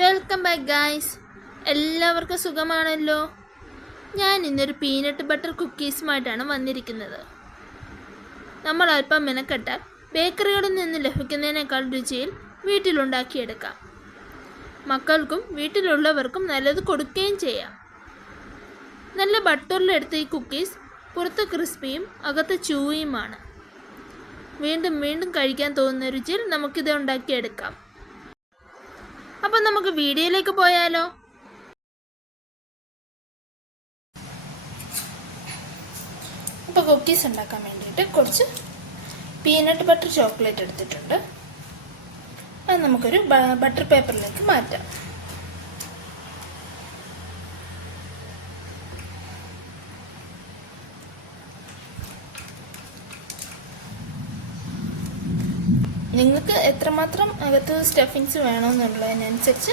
Welcome back guys. എല്ലാവർക്കും സുഖമാണല്ലോ. ഞാൻ ഇന്നൊരു പീനട്ട് ബട്ടർ കുക്കീസുമായിട്ടാണ് വന്നിരിക്കുന്നത്. നമ്മൾ അല്പം മെനക്കെട്ടാൽ ബേക്കറികളിൽ നിന്ന് ലഭിക്കുന്നതിനേക്കാൾ രുചിയിൽ വീട്ടിലുണ്ടാക്കിയെടുക്കാം. മക്കൾക്കും വീട്ടിലുള്ളവർക്കും നല്ലത് കൊടുക്കുകയും ചെയ്യാം. നല്ല ബട്ടറിലെടുത്ത ഈ കുക്കീസ് പുറത്ത് ക്രിസ്പിയും അകത്ത് ചൂയിയുമാണ്. വീണ്ടും വീണ്ടും കഴിക്കാൻ തോന്നുന്ന രുചിയിൽ നമുക്കിത് ഉണ്ടാക്കിയെടുക്കാം. അപ്പം നമുക്ക് വീഡിയോയിലേക്ക് പോയാലോ. അപ്പോൾ കുക്കീസ് ഉണ്ടാക്കാൻ വേണ്ടിയിട്ട് കുറച്ച് പീനട്ട് ബട്ടർ ചോക്ലേറ്റ് എടുത്തിട്ടുണ്ട്. അത് നമുക്കൊരു ബട്ടർ പേപ്പറിലേക്ക് മാറ്റാം. നിങ്ങൾക്ക് എത്രമാത്രം അകത്ത് സ്റ്റഫിങ്സ് വേണമെന്നുള്ളതിനനുസരിച്ച്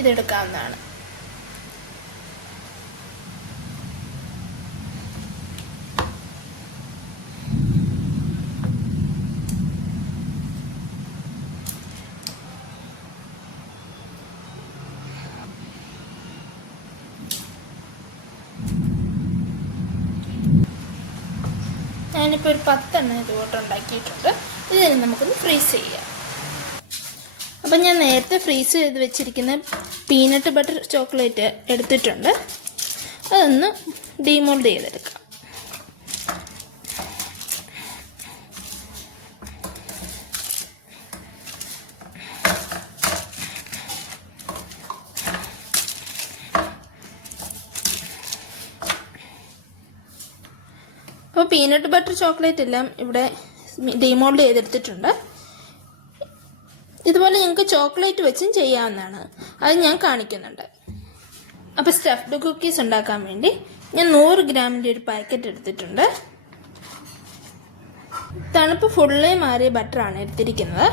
ഇതെടുക്കാവുന്നതാണ്. ഞാനിപ്പോൾ ഒരു 10 എണ്ണം ഇതുകൊണ്ട് ഉണ്ടാക്കിയിട്ടുണ്ട്. ഇതിന് നമുക്കൊന്ന് ഫ്രീസ് ചെയ്യാം. അപ്പം ഞാൻ നേരത്തെ ഫ്രീസ് ചെയ്ത് വെച്ചിരിക്കുന്ന പീനട്ട് ബട്ടർ ചോക്ലേറ്റ് എടുത്തിട്ടുണ്ട്. അതൊന്ന് ഡീമോൾഡ് ചെയ്തെടുക്കാം. അപ്പോൾ പീനട്ട് ബട്ടർ ചോക്ലേറ്റ് എല്ലാം ഇവിടെ ഡീമോൾഡ് ചെയ്തെടുത്തിട്ടുണ്ട്. ഇതുപോലെ നിങ്ങൾക്ക് ചോക്ലേറ്റ് വെച്ചും ചെയ്യാവുന്നതാണ്. അത് ഞാൻ കാണിക്കുന്നുണ്ട്. അപ്പോൾ സ്റ്റഫ്ഡ് കുക്കീസ് ഉണ്ടാക്കാൻ വേണ്ടി ഞാൻ 100 ഗ്രാമിൻ്റെ ഒരു പാക്കറ്റ് എടുത്തിട്ടുണ്ട്. തണുപ്പ് ഫുള്ളേ മാറിയ ബട്ടറാണ് എടുത്തിരിക്കുന്നത്.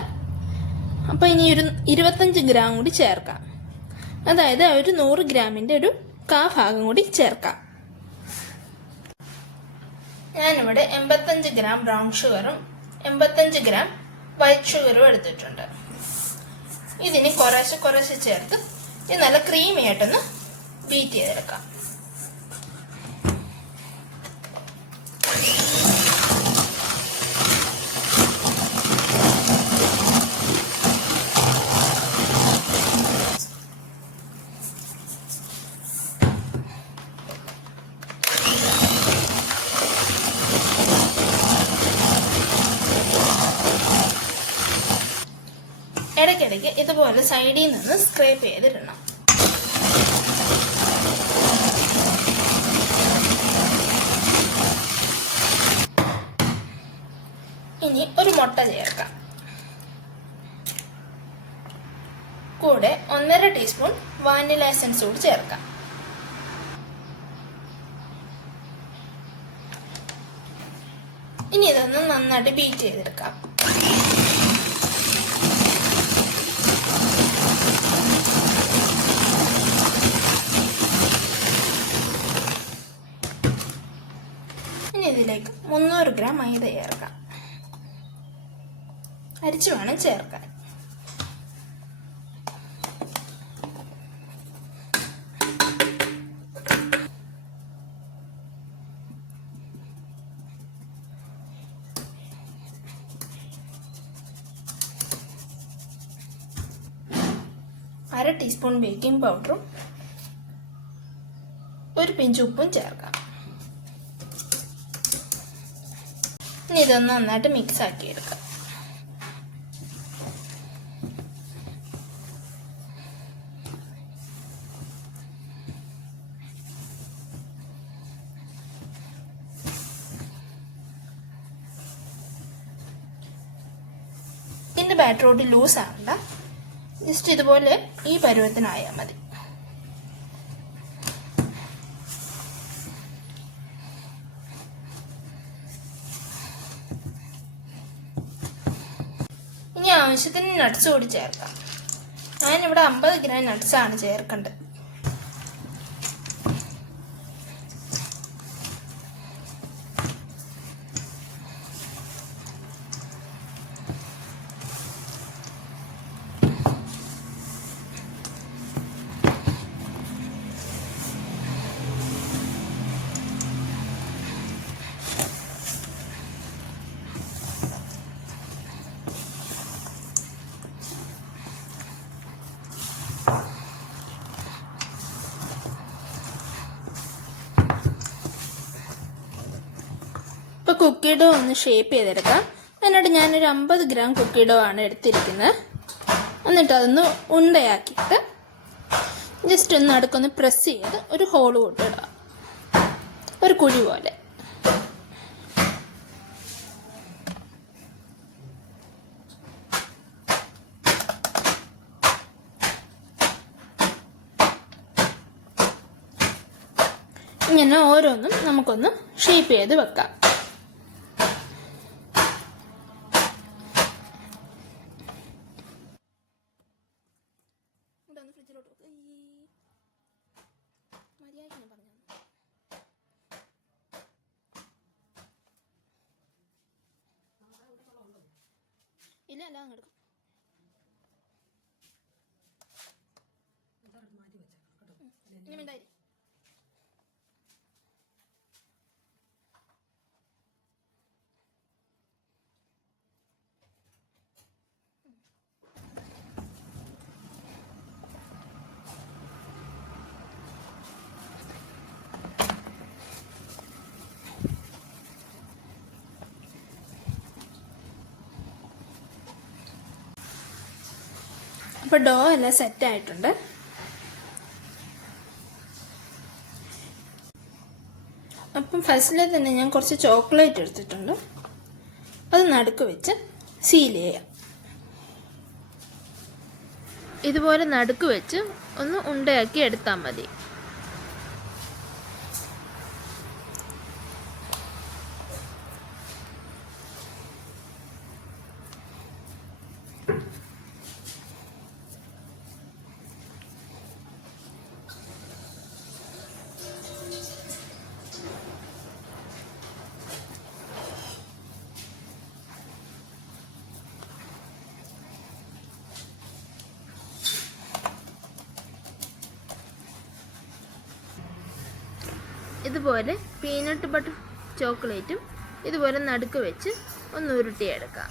അപ്പോൾ ഇനി ഒരു 25 ഗ്രാം കൂടി ചേർക്കാം. അതായത് ഒരു 100 ഗ്രാമിൻ്റെ ഒരു 1/4 ഭാഗം കൂടി ചേർക്കാം. ഞാനിവിടെ 85 ഗ്രാം ബ്രൗൺ ഷുഗറും 85 ഗ്രാം വൈറ്റ് ഷുഗറും എടുത്തിട്ടുണ്ട്. ഇതിന് കുറേശ്ശെ ചേർത്ത് ഇത് നല്ല ക്രീമി ആയിട്ടൊന്ന് ബീറ്റ് ചെയ്തെടുക്കാം. ഇടയ്ക്കിടയ്ക്ക് ഇതുപോലെ സൈഡിൽ നിന്ന് സ്ക്രേപ്പ് ചെയ്തിടണം. ഇനി ഒരു മുട്ട ചേർക്കാം. കൂടെ 1.5 ടീസ്പൂൺ വാനില എസൻസ് കൂടി ചേർക്കാം. ഇനി ഇതൊന്ന് നന്നായിട്ട് ബീറ്റ് ചെയ്തെടുക്കാം. ഇതിലേക്ക് 300 ഗ്രാം മൈദ ചേർക്കാം. അരിച്ചു വേണം ചേർക്കാൻ. അര ടീസ്പൂൺ ബേക്കിംഗ് പൗഡറും 1 പിഞ്ച് ഉപ്പും ചേർക്കാം. ഇനി ഇതൊന്ന് നന്നായിട്ട് മിക്സ് ആക്കി എടുക്കാം. ഇതിൻ്റെ ബാറ്ററോട്ട് ലൂസ് ആവണ്ട. ജസ്റ്റ് ഇതുപോലെ ഈ പരുവത്തിനായാൽ മതി. ഇനി ആവശ്യത്തിന് നട്ട്സ് കൂടി ചേർക്കാം. ഞാനിവിടെ 50 ഗ്രാം നട്ട്സാണ് ചേർക്കേണ്ടത്. കുക്കി ഡോ ഒന്ന് ഷേപ്പ് ചെയ്തെടുക്കാം. അതിനായിട്ട് ഞാനൊരു 50 ഗ്രാം കുക്കി ഡോ ആണ് എടുത്തിരിക്കുന്നത്. എന്നിട്ട് അതൊന്ന് ഉണ്ടയാക്കിയിട്ട് ജസ്റ്റ് ഒന്ന് നടുക്കൊന്ന് പ്രസ് ചെയ്ത് ഒരു ഹോള് കൊണ്ടിടുക, ഒരു കുഴി പോലെ. ഇങ്ങനെ ഓരോന്നും നമുക്കൊന്ന് ഷേപ്പ് ചെയ്ത് വെക്കാം. ഇല്ല അല്ല അങ്ങെടുക്കും. ഇനി മിണ്ടായി. അപ്പോൾ ഡോ എല്ലാം സെറ്റായിട്ടുണ്ട്. അപ്പം ഫസ്റ്റിലെ തന്നെ ഞാൻ കുറച്ച് ചോക്ലേറ്റ് എടുത്തിട്ടുണ്ട്. അത് നടുക്ക് വെച്ച് സീൽ ചെയ്യാം. ഇതുപോലെ നടുക്ക് വെച്ച് ഒന്ന് ഉണ്ടയാക്കി എടുത്താൽ മതി. ഇതുപോലെ പീനട്ട് ബട്ടർ ചോക്ലേറ്റും ഇതുപോലെ നടുക്ക് വെച്ച് ഒന്ന് ഉരുട്ടിയെടുക്കാം.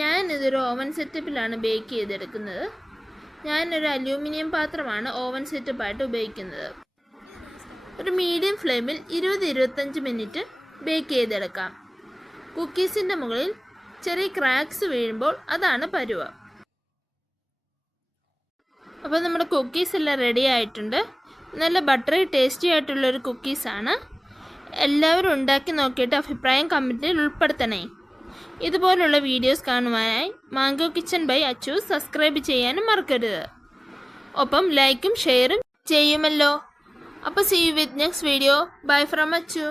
ഞാനിതൊരു ഓവൻ സെറ്റപ്പിലാണ് ബേക്ക് ചെയ്തെടുക്കുന്നത്. ഞാനൊരു അലൂമിനിയം പാത്രമാണ് ഓവൻ സെറ്റപ്പായിട്ട് ഉപയോഗിക്കുന്നത്. ഒരു മീഡിയം ഫ്ലെയിമിൽ 20-25 മിനിറ്റ് ബേക്ക് ചെയ്തെടുക്കാം. കുക്കീസിൻ്റെ മുകളിൽ ചെറിയ ക്രാക്സ് വീഴുമ്പോൾ അതാണ് പരുവം. അപ്പോൾ നമ്മുടെ കുക്കീസ് എല്ലാം റെഡി ആയിട്ടുണ്ട്. നല്ല ബട്ടറി ടേസ്റ്റി ആയിട്ടുള്ളൊരു കുക്കീസാണ്. എല്ലാവരും ഉണ്ടാക്കി നോക്കിയിട്ട് അഭിപ്രായം കമൻറ്റിൽ ഉൾപ്പെടുത്തണേ. ഇതുപോലുള്ള വീഡിയോസ് കാണുവാനായി mango kitchen by Achu subscribe ചെയ്യാനും മറക്കരുത്. ഒപ്പം ലൈക്കും ഷെയറും ചെയ്യുമല്ലോ. അപ്പോൾ see you with next video. Bye from Achu.